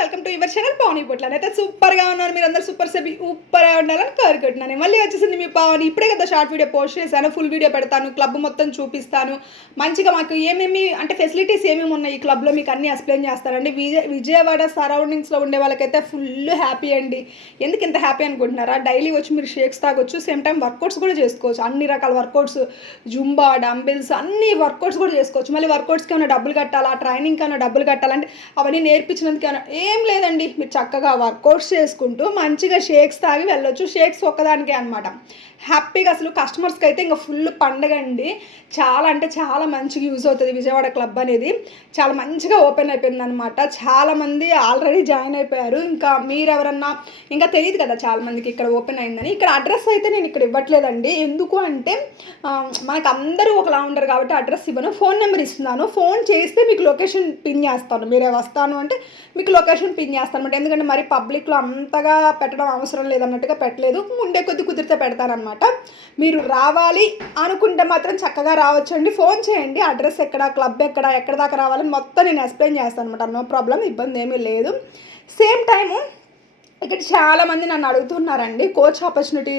Welcome to your channel Pavan Potla అయితే సూపర్గా ఉన్నారు మీరు అందరు సూపర్ సెబి సూపర్గా ఉండాలని కోరుకుంటున్నాను. మళ్ళీ వచ్చేసింది మీ పావని ఇప్పుడే కదా షార్ట్ వీడియో పోస్ట్ చేశాను ఫుల్ వీడియో పెడతాను క్లబ్ మొత్తం చూపిస్తాను. మంచిగా మాకు ఏమేమి అంటే ఫెసిలిటీస్ ఏమేమి ఉన్నాయి ఈ క్లబ్లో మీకు అన్ని ఎక్స్ప్లెయిన్ చేస్తానండి. విజయ విజయవాడ సరౌండింగ్స్లో ఉండే వాళ్ళకైతే ఫుల్ హ్యాపీ అండి. ఎందుకు ఇంత హ్యాపీ అనుకుంటున్నారా? డైలీ వచ్చి మీరు షేక్స్ తాగొచ్చు సేమ్ టైం వర్కౌట్స్ కూడా చేసుకోవచ్చు. అన్ని రకాల వర్కౌట్స్ జుంబా డంబిల్స్ అన్ని వర్కౌట్స్ కూడా చేసుకోవచ్చు. మళ్ళీ వర్కౌట్స్కి ఏమైనా డబ్బులు కట్టాలా? ట్రైనింగ్కి ఏమైనా డబ్బులు కట్టాలంటే అవన్నీ నేర్పించినందుకు ఏమైనా ఏం లేదండి. మీరు చక్కగా వర్కౌట్స్ చేసుకుంటూ మంచిగా షేక్స్ తాగి వెళ్ళొచ్చు. షేక్స్ ఒక్కదానికే అనమాట హ్యాపీగా అసలు కస్టమర్స్కి అయితే ఇంకా ఫుల్ పండగ అండి. చాలా అంటే చాలా మంచిగా యూజ్ అవుతుంది విజయవాడ క్లబ్ అనేది. చాలా మంచిగా ఓపెన్ అయిపోయింది అనమాట చాలామంది ఆల్రెడీ జాయిన్ అయిపోయారు. ఇంకా మీరు ఎవరన్నా ఇంకా తెలియదు కదా చాలా మందికి ఇక్కడ ఓపెన్ అయిందని. ఇక్కడ అడ్రస్ అయితే నేను ఇక్కడ ఇవ్వట్లేదండి. ఎందుకు అంటే మనకు అందరూ ఒకలా ఉండరు కాబట్టి అడ్రస్ ఇవ్వను. ఫోన్ నెంబర్ ఇస్తున్నాను. ఫోన్ చేస్తే మీకు లొకేషన్ పిన్ చేస్తాను. మీరే వస్తాను అంటే మీకు లొకేషన్ పిన్ చేస్తాను అనమాట ఎందుకంటే మరి పబ్లిక్లో అంతగా పెట్టడం అవసరం లేదన్నట్టుగా పెట్టలేదు. ఉండే కొద్ది కుదిరితే పెడతానమాట మీరు రావాలి అనుకుంటే మాత్రం చక్కగా రావచ్చండి. ఫోన్ చేయండి. అడ్రస్ ఎక్కడ క్లబ్ ఎక్కడ ఎక్కడ దాకా రావాలని మొత్తం నేను ఎక్స్ప్లెయిన్ చేస్తాను అనమాట నో ప్రాబ్లం ఇబ్బంది ఏమీ లేదు. సేమ్ టైము ఇక్కడ చాలామంది నన్ను అడుగుతున్నారండి కోచ్ ఆపర్చునిటీ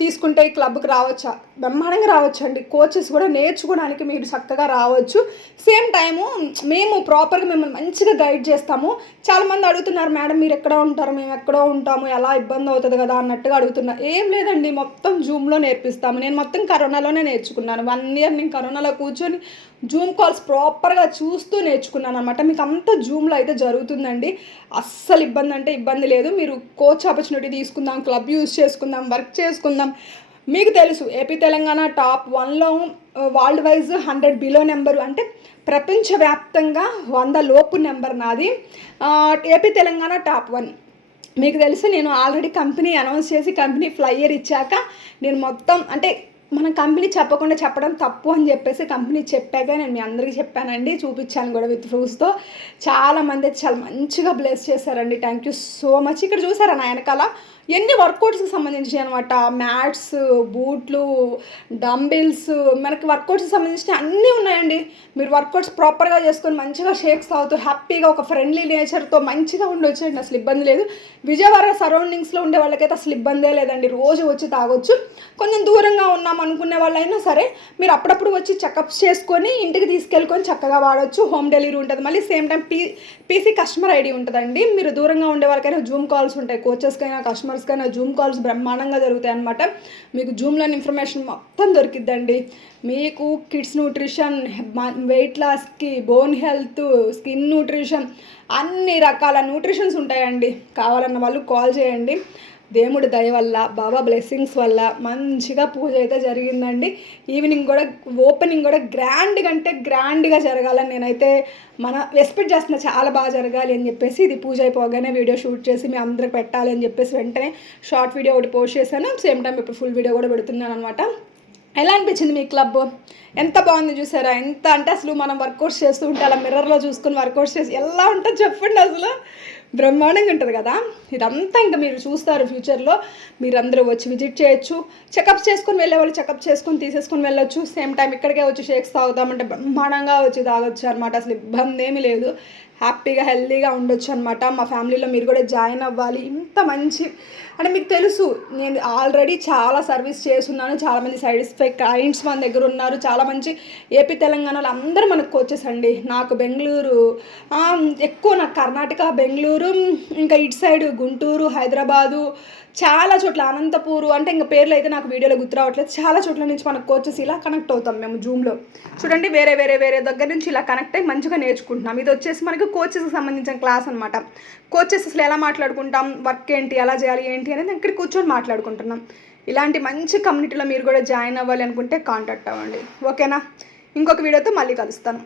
తీసుకుంటే ఈ క్లబ్కి రావచ్చా? బ్రహ్మాండంగా రావచ్చు అండి. కోచెస్ కూడా నేర్చుకోవడానికి మీరు చక్కగా రావచ్చు. సేమ్ టైము మేము ప్రాపర్గా మిమ్మల్ని మంచిగా గైడ్ చేస్తాము. చాలామంది అడుగుతున్నారు మేడం మీరు ఎక్కడ ఉంటారు? మేము ఎక్కడో ఉంటాము. ఎలా ఇబ్బంది అవుతుంది కదా? అన్నట్టుగా అడుగుతున్నారు ఏం లేదండి మొత్తం జూమ్లో నేర్పిస్తాము. నేను మొత్తం కరోనాలోనే నేర్చుకున్నాను. వన్ ఇయర్ నేను కరోనాలో కూర్చొని జూమ్ కాల్స్ ప్రాపర్గా చూస్తూ నేర్చుకున్నాను అనమాట మీకు అంతా జూమ్లో అయితే జరుగుతుందండి. అస్సలు ఇబ్బంది అంటే ఇబ్బంది లేదు. మీరు కోచ్ ఆపర్చునిటీ తీసుకుందాం క్లబ్ యూస్ చేసుకుందాం వర్క్ చేసుకుందాం. మీకు తెలుసు ఏపీ తెలంగాణ టాప్ వన్లో world wise hundred below number అంటే ప్రపంచవ్యాప్తంగా వంద లోపు నెంబర్ నాది. ఏపీ తెలంగాణ టాప్ వన్ మీకు తెలుసు నేను ఆల్రెడీ కంపెనీ అనౌన్స్ చేసి కంపెనీ ఫ్లైయర్ ఇచ్చాక నేను మొత్తం అంటే మన కంపెనీ చెప్పకుండా చెప్పడం తప్పు అని చెప్పేసి కంపెనీ చెప్పాక నేను మీ అందరికీ చెప్పానండి. చూపించాను కూడా విత్ ఫ్రూట్స్తో చాలా మంది అయితే చాలా మంచిగా బ్లెస్ చేశారండి. థ్యాంక్ యూ సో మచ్ ఇక్కడ చూసారా నా వెనకాల? ఎన్ని వర్కౌట్స్కి సంబంధించి అనమాట మ్యాట్స్ బూట్లు డంబిల్స్ మనకి వర్కౌట్స్కి సంబంధించిన అన్నీ ఉన్నాయండి. మీరు వర్కౌట్స్ ప్రాపర్గా చేసుకొని మంచిగా షేక్స్ తాగుతూ హ్యాపీగా ఒక ఫ్రెండ్లీ నేచర్తో మంచిగా ఉండొచ్చండి. అసలు ఇబ్బంది లేదు. విజయవాడ సరౌండింగ్స్లో ఉండే వాళ్ళకైతే అసలు ఇబ్బందే లేదండి. రోజు వచ్చి తాగొచ్చు. కొంచెం దూరంగా ఉన్నాం అనుకునే వాళ్ళైనా సరే మీరు అప్పుడప్పుడు వచ్చి చెకప్స్ చేసుకొని ఇంటికి తీసుకెళ్ళుకొని చక్కగా వాడవచ్చు హోమ్ డెలివరీ ఉంటుంది. మళ్ళీ same time P PC customer ID ఉంటుందండి. మీరు దూరంగా ఉండే వాళ్ళకైనా జూమ్ కాల్స్ ఉంటాయి. కోచెస్కైనా కస్టమర్స్కైనా జూమ్ కాల్స్ బ్రహ్మాండంగా జరుగుతాయి అనమాట మీకు జూమ్లోని ఇన్ఫర్మేషన్ మొత్తం దొరికిద్దండి. మీకు కిడ్స్ న్యూట్రిషన్ వెయిట్ లాస్కి బోన్ హెల్త్ స్కిన్ న్యూట్రిషన్ అన్ని రకాల న్యూట్రిషన్స్ ఉంటాయండి. కావాలన్న వాళ్ళు కాల్ చేయండి. దేవుడి దయ వల్ల బాబా బ్లెస్సింగ్స్ వల్ల మంచిగా పూజ అయితే జరిగిందండి. ఈవినింగ్ కూడా ఓపెనింగ్ కూడా గ్రాండ్గా అంటే గ్రాండ్గా జరగాలని నేనైతే మన ఎక్స్పెక్ట్ చేస్తున్నా చాలా బాగా జరగాలి అని చెప్పేసి ఇది పూజ అయిపోగానే వీడియో షూట్ చేసి మీ అందరికి పెట్టాలి అని చెప్పేసి వెంటనే షార్ట్ వీడియో ఒకటి పోస్ట్ చేశాను. సేమ్ టైం ఇప్పుడు ఫుల్ వీడియో కూడా పెడుతున్నాను అనమాట ఎలా అనిపించింది మీ క్లబ్? ఎంత బాగుంది చూసారా? ఎంత అంటే అసలు మనం వర్కౌట్స్ చేస్తూ ఉంటే అలా మిర్రర్లో చూసుకుని వర్కౌట్స్ చేసి ఎలా ఉంటుంది చెప్పండి అసలు. బ్రహ్మాండంగా ఉంటుంది కదా? ఇదంతా ఇంకా మీరు చూస్తారు ఫ్యూచర్లో మీరందరూ వచ్చి విజిట్ చేయొచ్చు. చెకప్ చేసుకుని వెళ్ళే వాళ్ళు చెకప్ చేసుకొని తీసేసుకొని వెళ్ళొచ్చు. సేమ్ టైం ఇక్కడికే వచ్చి షేక్స్ తాగుతామంటే బ్రహ్మాండంగా వచ్చి తాగొచ్చు అనమాట అసలు ఇబ్బంది ఏమీ లేదు. హ్యాపీగా హెల్తీగా ఉండొచ్చు అనమాట మా ఫ్యామిలీలో మీరు కూడా జాయిన్ అవ్వాలి. ఇంత మంచి అంటే మీకు తెలుసు నేను ఆల్రెడీ చాలా సర్వీస్ చేస్తున్నాను. చాలామంది సాటిస్ఫై క్లయింట్స్ మన దగ్గర ఉన్నారు. చాలా మంచి ఏపీ తెలంగాణలో అందరూ మనకు కోచెస్ అండి. నాకు బెంగళూరు ఎక్కువ నాకు కర్ణాటక బెంగళూరు ఇంకా ఇటు సైడ్ గుంటూరు హైదరాబాదు చాలా చోట్ల అనంతపూరు అంటే ఇంకా పేర్లు అయితే నాకు వీడియోలో గుర్తు రావట్లేదు. చాలా చోట్ల నుంచి మనకు కోచెస్ ఇలా కనెక్ట్ అవుతాం మేము జూమ్లో. చూడండి వేరే వేరే వేరే దగ్గర నుంచి ఇలా కనెక్ట్ అయ్యి మంచిగా నేర్చుకుంటున్నాం. ఇది వచ్చేసి మనకి కోచెస్కి సంబంధించిన క్లాస్ అనమాట కోచెస్ అసలు ఎలా మాట్లాడుకుంటాం? వర్క్ ఏంటి? ఎలా చేయాలి? ఏంటి? అనేది ఇక్కడ కూర్చొని మాట్లాడుకుంటున్నాం. ఇలాంటి మంచి కమ్యూనిటీలో మీరు కూడా జాయిన్ అవ్వాలి అనుకుంటే కాంటాక్ట్ అవ్వండి. ఓకేనా ఇంకొక వీడియోతో మళ్ళీ కలుస్తాను.